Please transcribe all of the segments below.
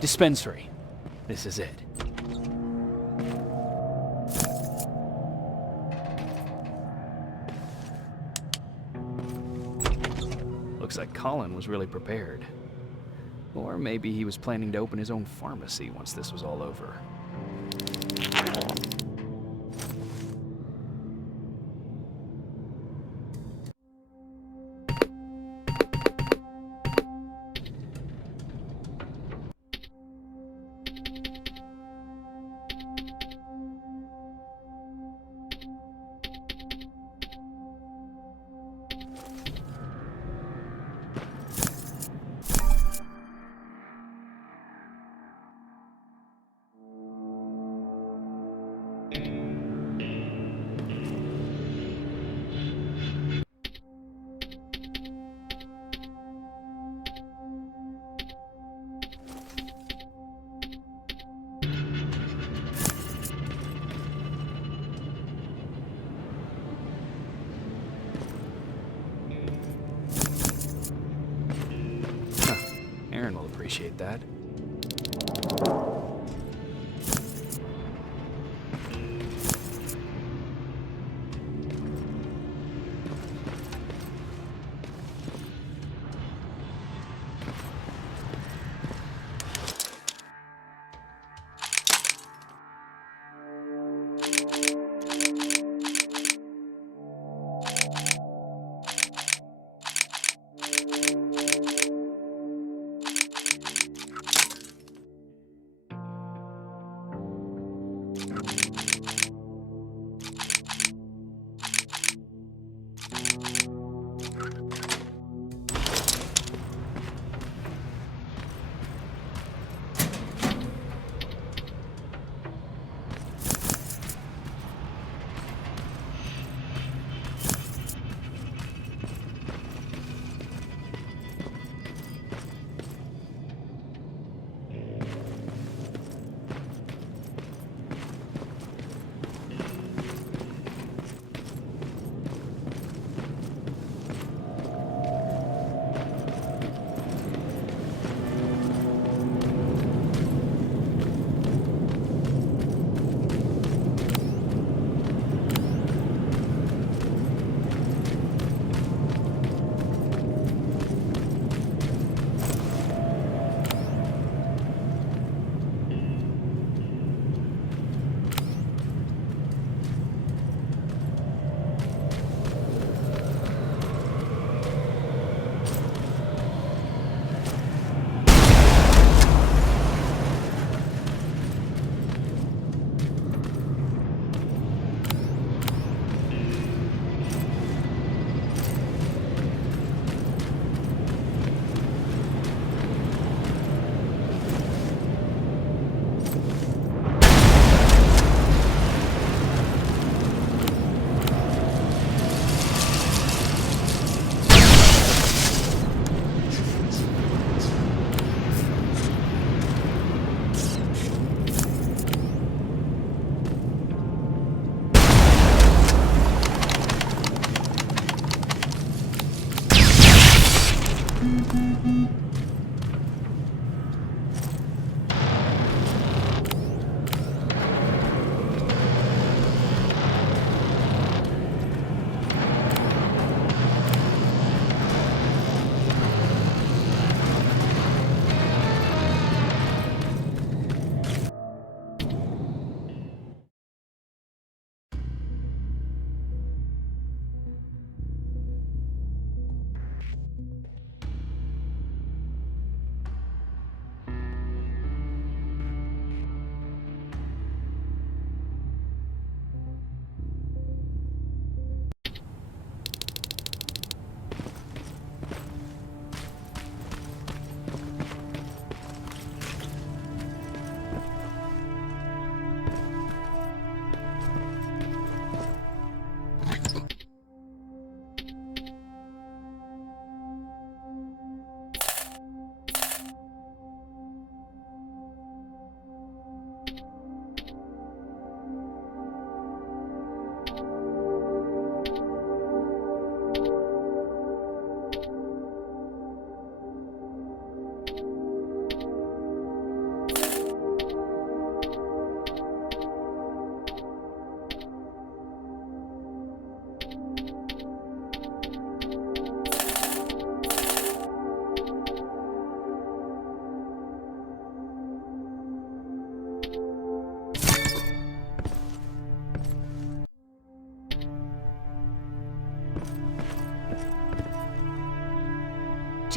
Dispensary. This is it. Looks like Colin was really prepared. Or maybe he was planning to open his own pharmacy once this was all over. Aaron will appreciate that.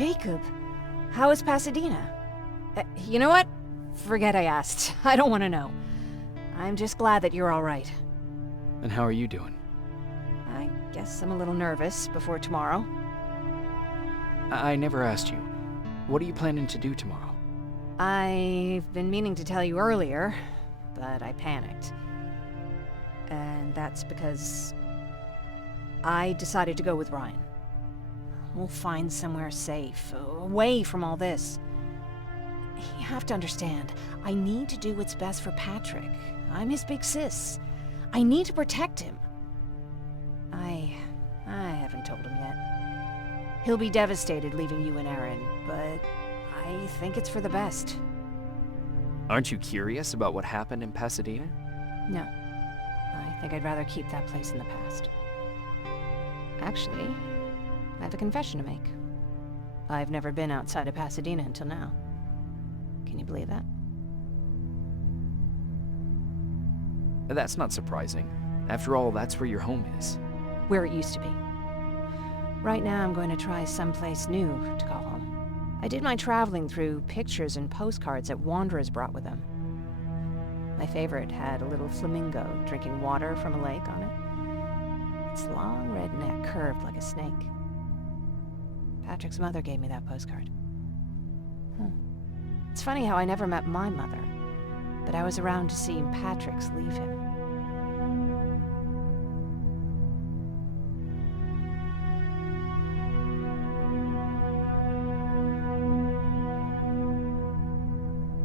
Jacob, how is Pasadena? You know what? Forget I asked. I don't want to know. I'm just glad that you're all right. And how are you doing? I guess I'm a little nervous before tomorrow. I never asked you. What are you planning to do tomorrow? I've been meaning to tell you earlier, but I panicked. And that's because I decided to go with Ryan. We'll find somewhere safe, away from all this. You have to understand, I need to do what's best for Patrick. I'm his big sis. I need to protect him. I haven't told him yet. He'll be devastated leaving you and Aaron, but I think it's for the best. Aren't you curious about what happened in Pasadena? No. I think I'd rather keep that place in the past. Actually, I have a confession to make. I've never been outside of Pasadena until now. Can you believe that? That's not surprising. After all, that's where your home is. Where it used to be. Right now, I'm going to try someplace new to call home. I did my traveling through pictures and postcards that wanderers brought with them. My favorite had a little flamingo drinking water from a lake on it. Its long red neck curved like a snake. Patrick's mother gave me that postcard. It's funny how I never met my mother, but I was around to see Patrick's leave him.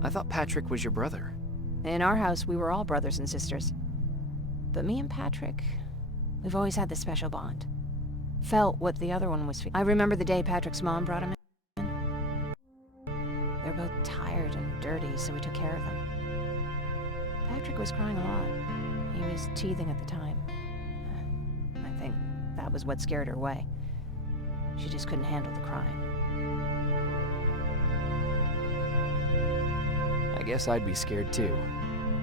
I thought Patrick was your brother. In our house, we were all brothers and sisters. But me and Patrick, we've always had this special bond. Felt what the other one was feeling. I remember the day Patrick's mom brought him in. They were both tired and dirty, so we took care of them. Patrick was crying a lot. He was teething at the time. I think that was what scared her away. She just couldn't handle the crying. I guess I'd be scared too.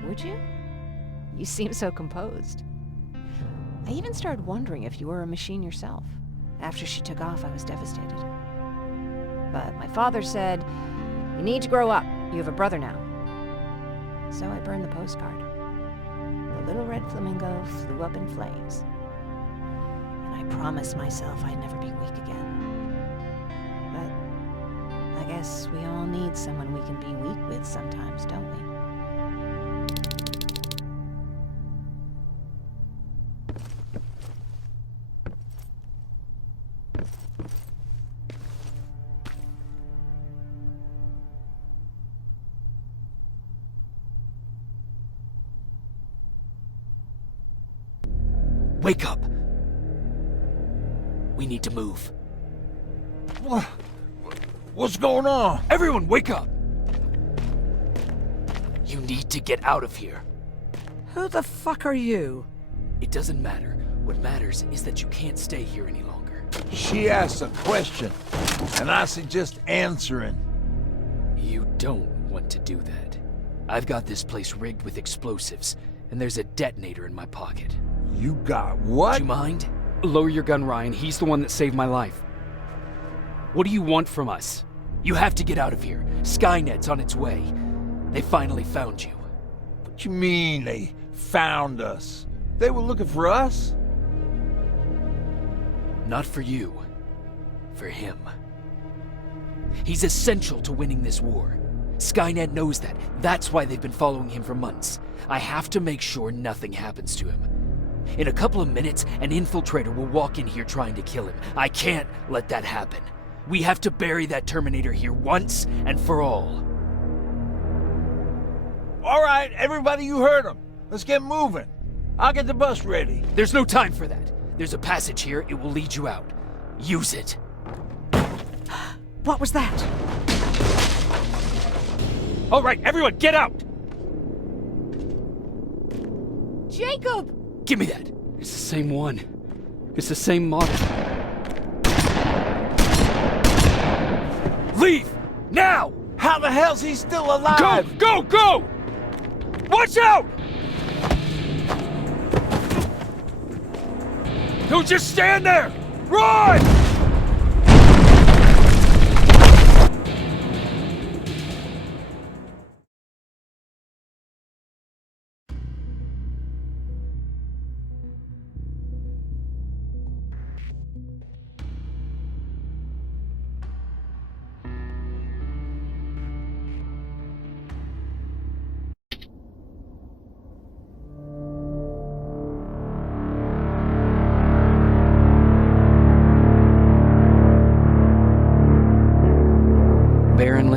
Would you? You seem so composed. I even started wondering if you were a machine yourself. After she took off, I was devastated. But my father said, "You need to grow up. You have a brother now." So I burned the postcard. The little red flamingo flew up in flames. And I promised myself I'd never be weak again. But I guess we all need someone we can be weak with sometimes, don't we? Wake up! We need to move. What's going on? Everyone, wake up! You need to get out of here. Who the fuck are you? It doesn't matter. What matters is that you can't stay here any longer. She asked a question, and I suggest answering. You don't want to do that. I've got this place rigged with explosives, and there's a detonator in my pocket. You got what? Do you mind? Lower your gun, Ryan. He's the one that saved my life. What do you want from us? You have to get out of here. Skynet's on its way. They finally found you. What you mean they found us? They were looking for us? Not for you. For him. He's essential to winning this war. Skynet knows that. That's why they've been following him for months. I have to make sure nothing happens to him. In a couple of minutes, an infiltrator will walk in here trying to kill him. I can't let that happen. We have to bury that Terminator here once and for all. All right, everybody, you heard him. Let's get moving. I'll get the bus ready. There's no time for that. There's a passage here. It will lead you out. Use it. What was that? All right, everyone, get out! Jacob! Give me that. It's the same one. It's the same model. Leave! Now! How the hell's he still alive? Go! Go! Go! Watch out! Don't just stand there! Run!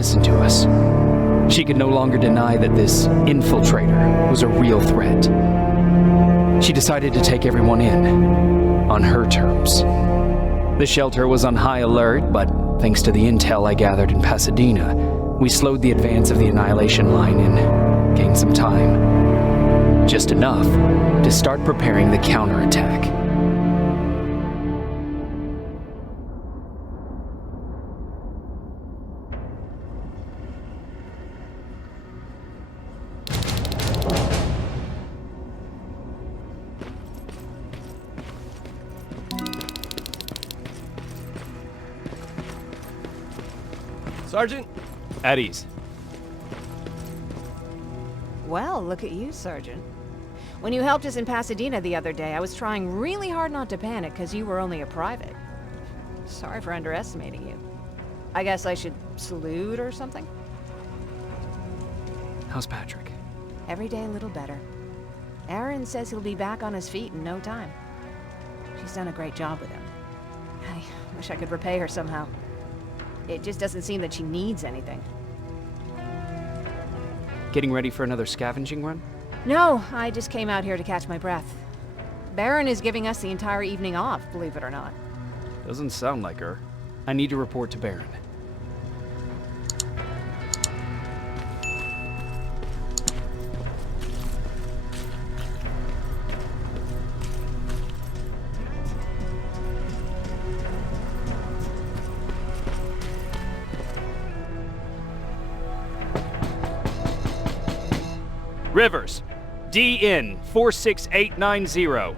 listen to us. She could no longer deny that this infiltrator was a real threat. She decided to take everyone in, on her terms. The shelter was on high alert, but thanks to the intel I gathered in Pasadena, we slowed the advance of the Annihilation Line and gained some time. Just enough to start preparing the counterattack. Sergeant? At ease. Well, look at you, Sergeant. When you helped us in Pasadena the other day, I was trying really hard not to panic because you were only a private. Sorry for underestimating you. I guess I should salute or something? How's Patrick? Every day a little better. Aaron says he'll be back on his feet in no time. She's done a great job with him. I wish I could repay her somehow. It just doesn't seem that she needs anything. Getting ready for another scavenging run? No, I just came out here to catch my breath. Baron is giving us the entire evening off, believe it or not. Doesn't sound like her. I need to report to Baron. Rivers, DN 46890.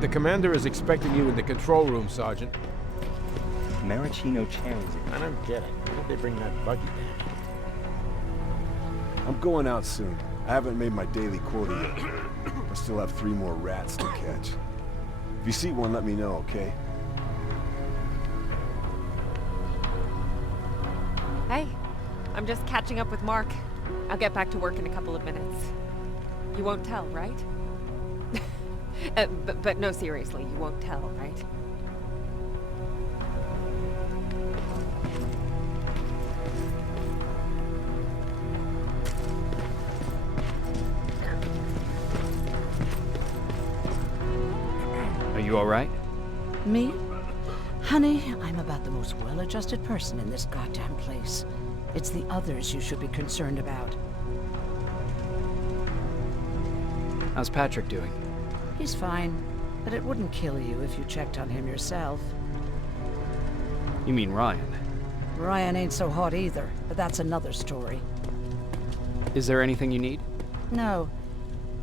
The commander is expecting you in the control room, Sergeant. Maraschino cherries. I don't get it. Why don't they bring that buggy back? I'm going out soon. I haven't made my daily quota yet. I still have 3 more rats to catch. If you see one, let me know, okay? Hey, I'm just catching up with Mark. I'll get back to work in a couple of minutes. You won't tell, right? But no, seriously, you won't tell, right? Are you all right? Me? Honey, I'm about the most well-adjusted person in this goddamn place. It's the others you should be concerned about. How's Patrick doing? He's fine, but it wouldn't kill you if you checked on him yourself. You mean Ryan? Ryan ain't so hot either, but that's another story. Is there anything you need? No.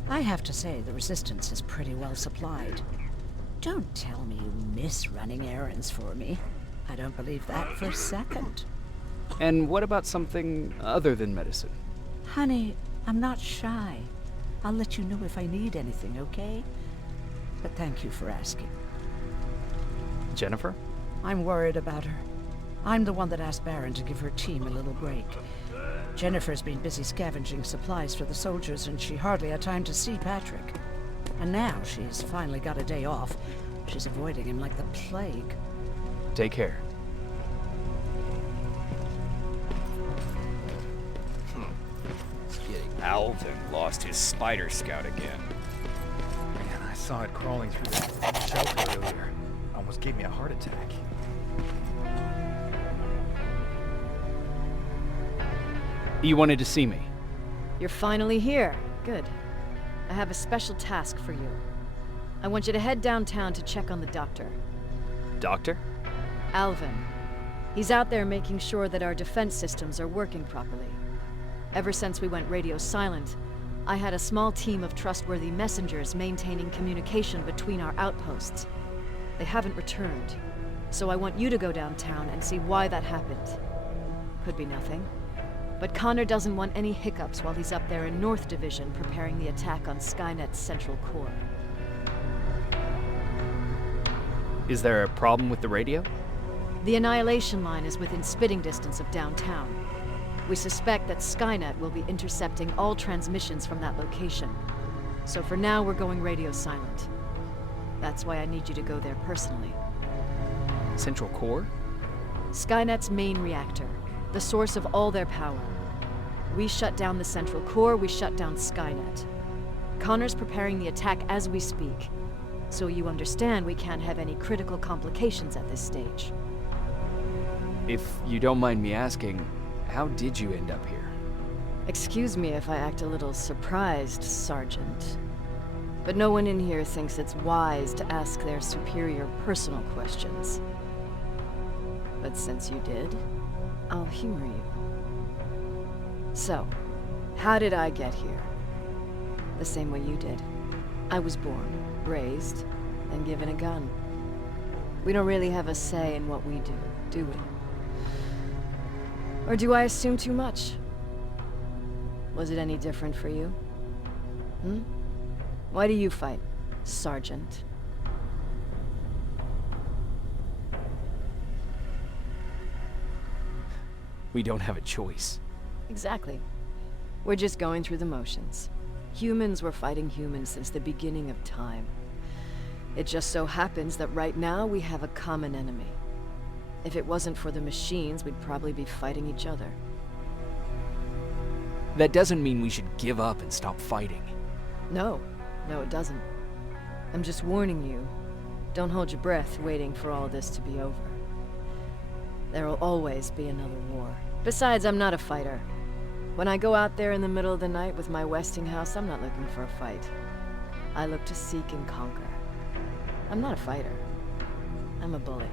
I have to say, the Resistance is pretty well supplied. Don't tell me you miss running errands for me. I don't believe that for a second. And what about something other than medicine? Honey, I'm not shy. I'll let you know if I need anything, okay? But thank you for asking. Jennifer? I'm worried about her. I'm the one that asked Baron to give her team a little break. Jennifer's been busy scavenging supplies for the soldiers, and she hardly had time to see Patrick. And now she's finally got a day off. She's avoiding him like the plague. Take care. Alvin lost his spider scout again. Man, I saw it crawling through the shelter earlier. Almost gave me a heart attack. You wanted to see me? You're finally here. Good. I have a special task for you. I want you to head downtown to check on the doctor. Doctor? Alvin. He's out there making sure that our defense systems are working properly. Ever since we went radio silent, I had a small team of trustworthy messengers maintaining communication between our outposts. They haven't returned, so I want you to go downtown and see why that happened. Could be nothing, but Connor doesn't want any hiccups while he's up there in North Division preparing the attack on Skynet's central core. Is there a problem with the radio? The Annihilation Line is within spitting distance of downtown. We suspect that Skynet will be intercepting all transmissions from that location. So for now, we're going radio silent. That's why I need you to go there personally. Central core? Skynet's main reactor, the source of all their power. We shut down the central core, we shut down Skynet. Connor's preparing the attack as we speak. So you understand we can't have any critical complications at this stage. If you don't mind me asking, how did you end up here? Excuse me if I act a little surprised, Sergeant. But no one in here thinks it's wise to ask their superior personal questions. But since you did, I'll humor you. So, how did I get here? The same way you did. I was born, raised, and given a gun. We don't really have a say in what we do we? Or do I assume too much? Was it any different for you? Why do you fight, Sergeant? We don't have a choice. Exactly. We're just going through the motions. Humans were fighting humans since the beginning of time. It just so happens that right now we have a common enemy. If it wasn't for the machines, we'd probably be fighting each other. That doesn't mean we should give up and stop fighting. No, it doesn't. I'm just warning you. Don't hold your breath waiting for all this to be over. There'll always be another war. Besides, I'm not a fighter. When I go out there in the middle of the night with my Westinghouse, I'm not looking for a fight. I look to seek and conquer. I'm not a fighter. I'm a bully.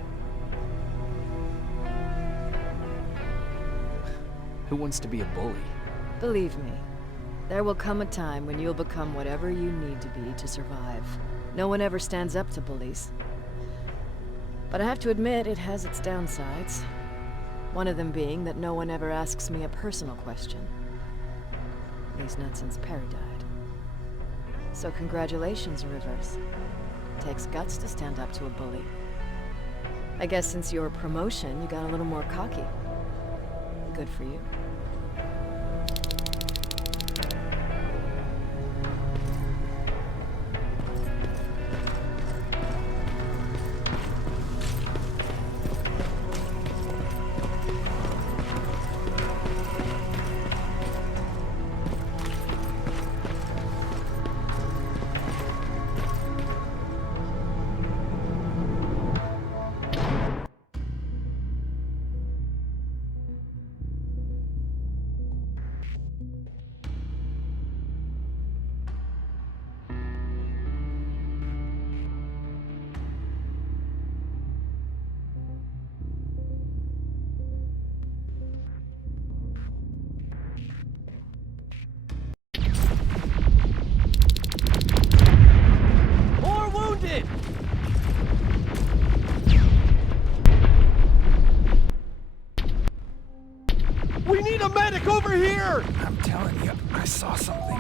Who wants to be a bully? Believe me, there will come a time when you'll become whatever you need to be to survive. No one ever stands up to bullies. But I have to admit, it has its downsides. One of them being that no one ever asks me a personal question. At least not since Perry died. So congratulations, Rivers. Takes guts to stand up to a bully. I guess since your promotion, you got a little more cocky. Good for you. We need a medic over here! I'm telling you, I saw something.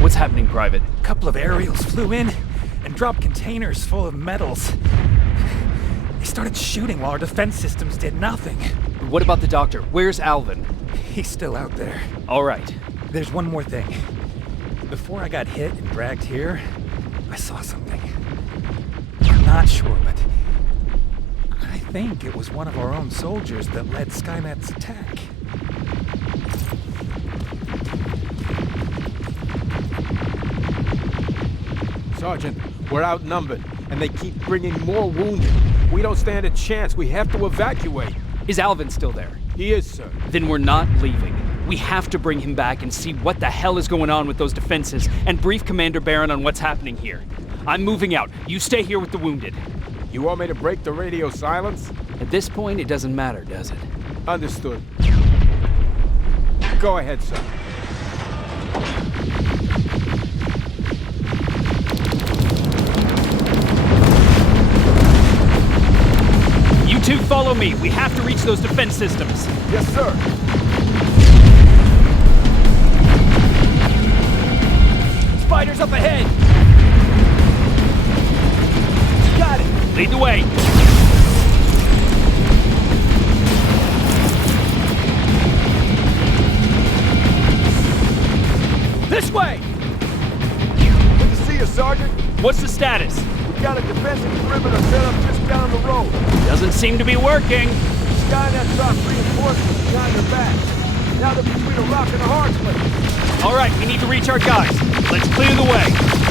What's happening, Private? A couple of aerials flew in and dropped containers full of metals. They started shooting while our defense systems did nothing. What about the doctor? Where's Alvin? He's still out there. All right. There's one more thing. Before I got hit and dragged here, I saw something. I'm not sure, but I think it was one of our own soldiers that led Skynet's attack. Sergeant, we're outnumbered, and they keep bringing more wounded. We don't stand a chance. We have to evacuate. Is Alvin still there? He is, sir. Then we're not leaving. We have to bring him back and see what the hell is going on with those defenses and brief Commander Barron on what's happening here. I'm moving out. You stay here with the wounded. You want me to break the radio silence? At this point, it doesn't matter, does it? Understood. Go ahead, sir. You two follow me. We have to reach those defense systems. Yes, sir. Spiders up ahead! Got it! Lead the way! you, Sergeant. What's the status? We got a defensive perimeter set up just down the road. Doesn't seem to be working. Skynet dropped reinforcements behind their backs. Now they're between a rock and a hard place. All right, we need to reach our guys. Let's clear the way.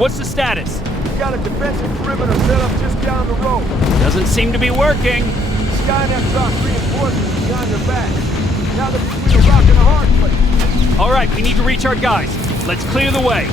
What's the status? We got a defensive perimeter set up just down the road. Doesn't seem to be working. Skynet dropped reinforcements behind their backs. Now they're between a rock and a hard place. All right, we need to reach our guys. Let's clear the way.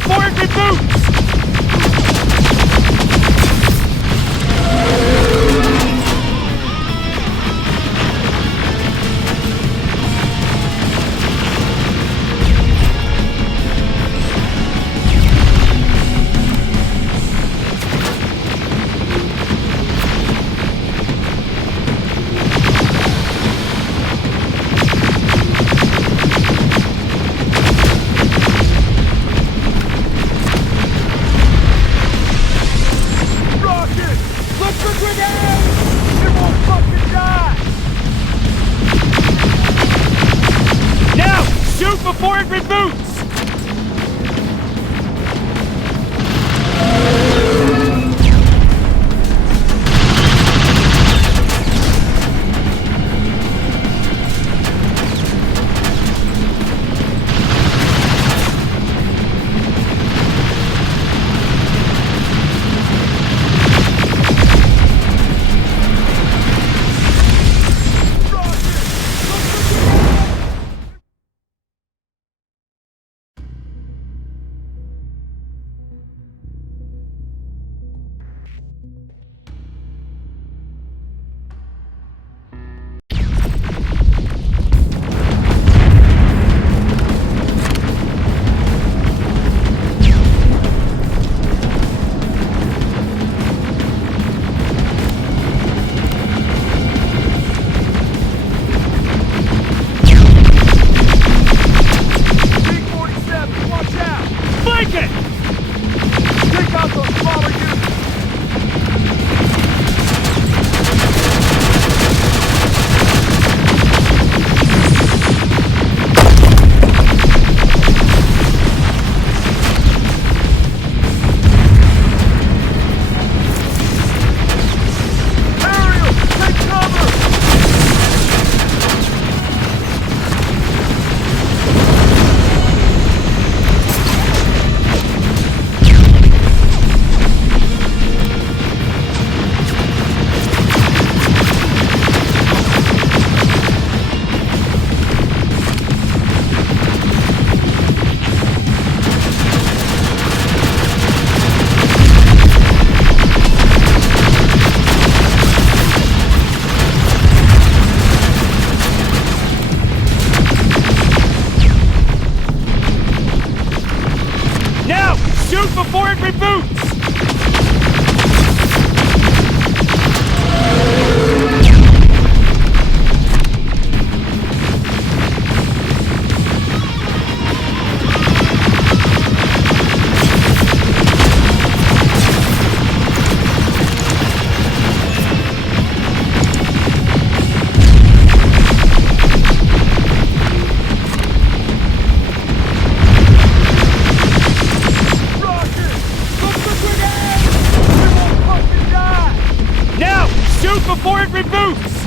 before it reboots! Take it! Take out those smaller units! Before it reboots! Before it reboots!